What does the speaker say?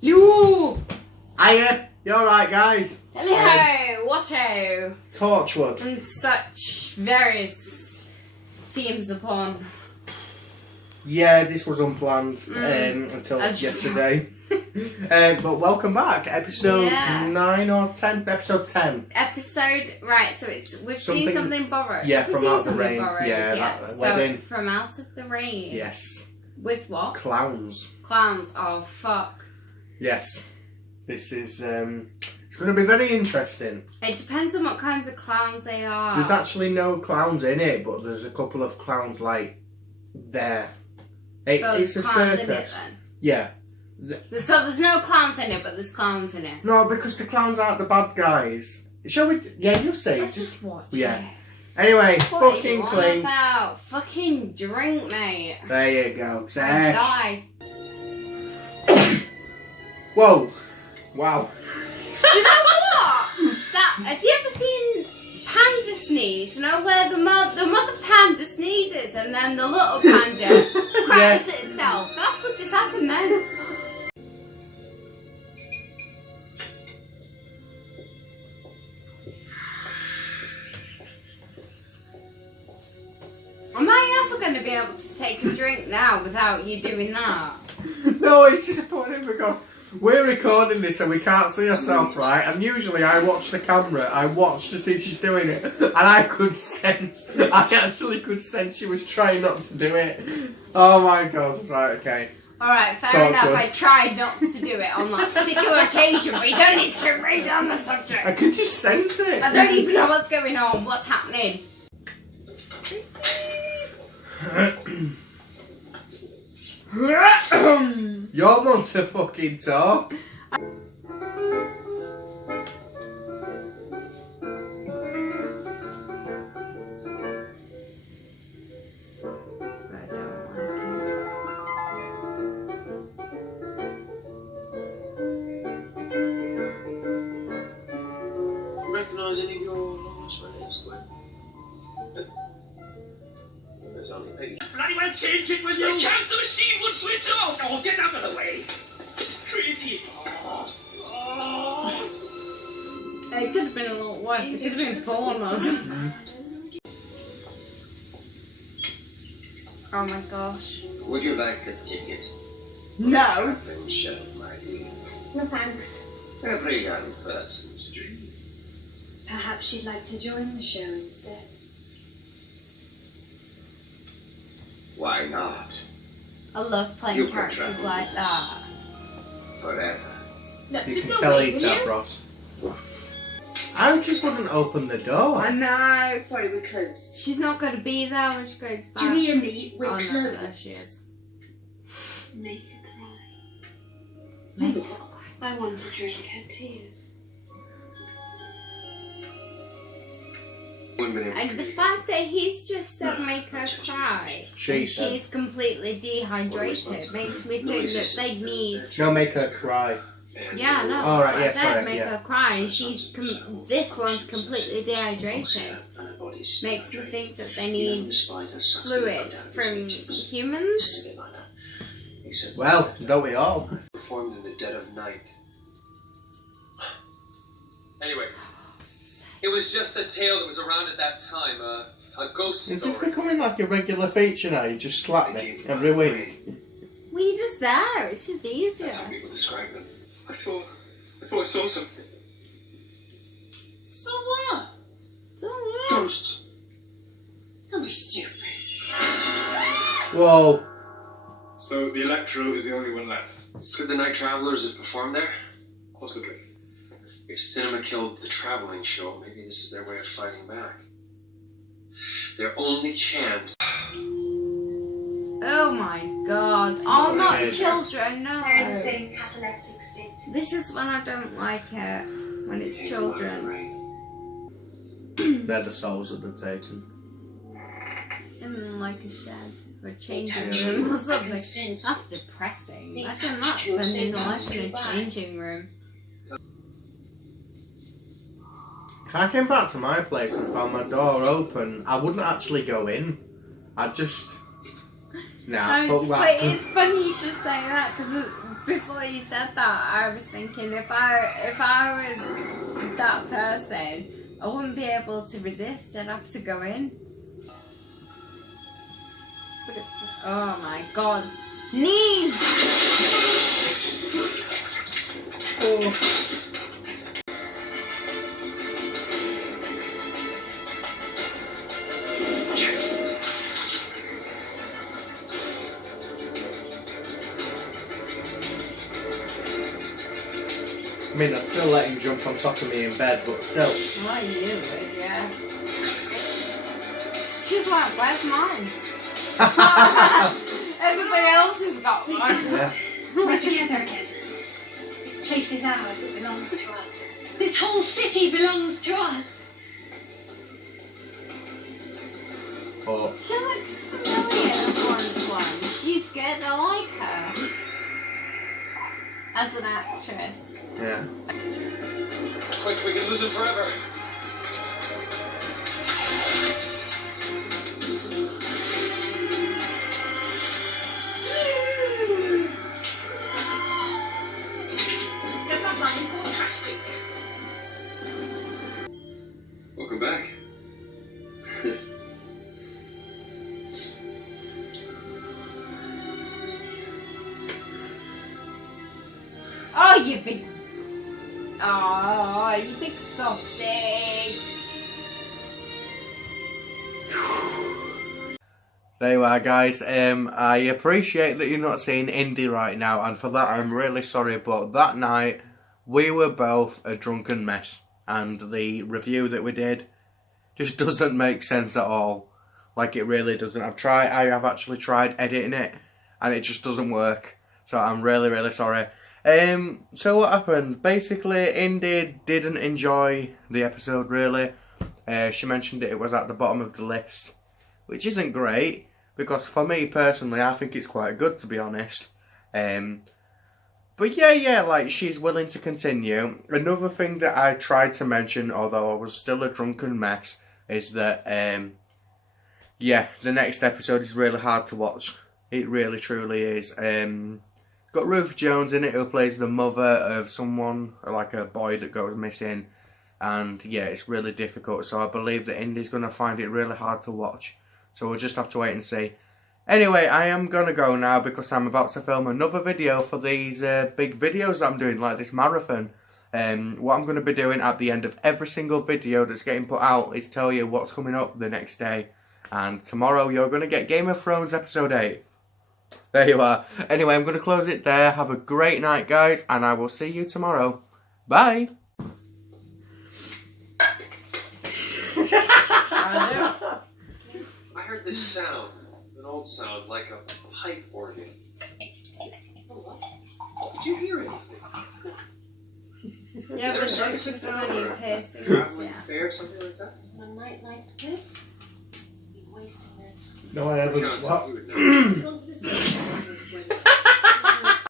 Lou! Hiya! You alright, guys? Hello! What-o? Torchwood. And such various themes upon. Yeah, this was unplanned until yesterday. But welcome back. Episode 9 or 10? Episode 10. Right, so we've seen something borrowed. Yeah, from Out of the Rain. Borrowed, yeah. So, from Out of the Rain. Yes. With what? Clowns. Clowns. Oh, fuck. Yes. This is, it's going to be very interesting. It depends on what kinds of clowns they are. There's actually no clowns in it, but there's a couple of clowns, like, there. It's a circus. In it, then? Yeah. So there's no clowns in it, but there's clowns in it. No, because the clowns aren't the bad guys. Shall we? Yeah, you say. Let's just watch yeah. it. Anyway, What fucking are clean. You about? Fucking drink, mate. There you go. Die. Whoa. Wow. You know what? Have you ever seen panda sneeze? You know where the mother panda sneezes and then the little panda cracks at itself. That's what just happened then. Am I ever going to be able to take a drink now without you doing that? No, it's just funny because we're recording this and we can't see ourselves, right? And usually I watch the camera, I watch to see if she's doing it, and I actually could sense she was trying not to do it. Oh my god, right, okay. Alright, fair enough, I tried not to do it on that particular occasion, but you don't need to get raised on the subject. I could just sense it. I don't even know what's going on, what's happening. You're one to fucking talk. Recognise any of your last relatives, Gwen? There's only Pete. Bloody well change it, will you? I can't, the machine would switch off! Oh, get out of the way! This is crazy! It could have been a lot worse, it could have been porn or something. Oh my gosh. Would you like a ticket? No. Show, my dear. No thanks. Every young person's dream. Perhaps she'd like to join the show instead. Why not? I love playing characters like that. Forever. No, You just can go tell away, he's will not you? Ross. I just wouldn't open the door. I know. Sorry, we're closed. She's not going to be there when she goes back. Jimmy and me, we're Oh no, closed. there she is. Make her cry. Make her cry. I want to drink her tears. And the fact that he's just said make her cry, and she's completely dehydrated, makes me think that they need. No, make her cry. Yeah, no, Oh, right, that's what I said, sorry, make her cry, and this one's completely dehydrated. Makes me think that they need fluid from humans. Well, don't we all? Performed in the dead of night. Anyway, it was just a tale that was around at that time, a ghost story. Is this becoming like a regular feature now? You just slap me every week. Well, you're just there, it's just easier. That's how people describe them. I thought I saw something. So what? Ghosts. Don't be stupid. Whoa. So the Electro is the only one left? Could the Night Travelers have performed there? Possibly. If cinema killed the traveling show, maybe this is their way of fighting back. Their only chance. Oh my god. Oh, not children, no. They're in the same cataleptic state. This is when I don't like it, when it's children. They're the souls that they've taken. In like a shed or a changing room or something. That's depressing. Imagine that, spending a life in a changing room. If I came back to my place and found my door open, I wouldn't actually go in. I'd just Nah, No, fuck that. it's funny you should say that because before you said that, I was thinking if I was that person, I wouldn't be able to resist. I'd have to go in. Oh my god, knees! Oh. I mean, I'd still let him jump on top of me in bed, but still. Oh, you would, yeah. She's like, where's mine? Everybody else has got one. Yeah. We're together again. This place is ours. It belongs to us. This whole city belongs to us. But She looks familiar, one. She's good. I like her as an actress. yeah. Quick, we can lose him forever. Welcome back. Oh, you big. Oh, you big softie. There you are, guys. I appreciate that you're not seeing Indy right now, and for that I'm really sorry, but that night we were both a drunken mess, and the review that we did just doesn't make sense at all. Like, it really doesn't. I have actually tried editing it, and it just doesn't work. So I'm really, really sorry. So what happened? Basically, Indy didn't enjoy the episode, really. She mentioned it was at the bottom of the list, which isn't great, because for me personally, I think it's quite good, to be honest. But yeah, like, she's willing to continue. Another thing that I tried to mention, although I was still a drunken mess, is that, yeah, the next episode is really hard to watch. It really, truly is. Got Ruth Jones in it, who plays the mother of someone, like a boy that goes missing. And yeah, it's really difficult. So I believe that Indy's going to find it really hard to watch. So we'll just have to wait and see. Anyway, I am going to go now because I'm about to film another video for these big videos that I'm doing, like this marathon. What I'm going to be doing at the end of every single video that's getting put out is tell you what's coming up the next day. And tomorrow you're going to get Game of Thrones episode 8. There you are. Anyway, I'm going to close it there. Have a great night, guys, and I will see you tomorrow. Bye. I heard this sound, an old sound, like a pipe organ. Did you hear anything? Yeah, Is there a but circus she's in town only or a piercings, traveling yeah. fair, something like that? On a night like this, you're wasting it. No, I haven't. John, What? you would know. Go to the city.